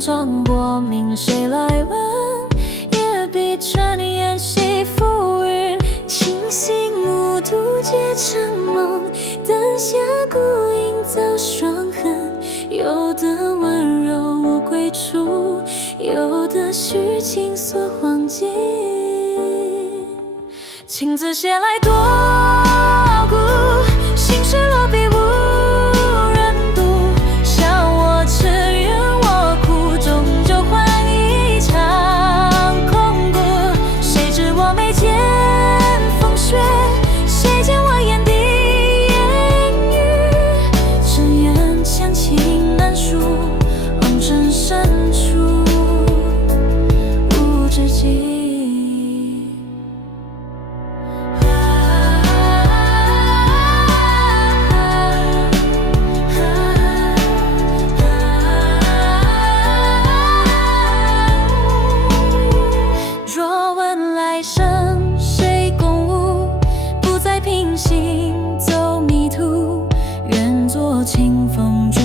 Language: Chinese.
窗过明，谁来问？也闭着眼细浮云，清醒无度皆成梦。灯下孤影造霜痕，有的温柔无归处，有的虚情锁荒迹。情字写来多傲骨，心事落笔无人读。笑我痴怨我苦，终究换一场空谷。谁知我眉间风雪，谁见我眼底烟雨。只愿前情难赎，红尘深处无知己。若问来生谁共舞，不再平行走迷途，愿做清风中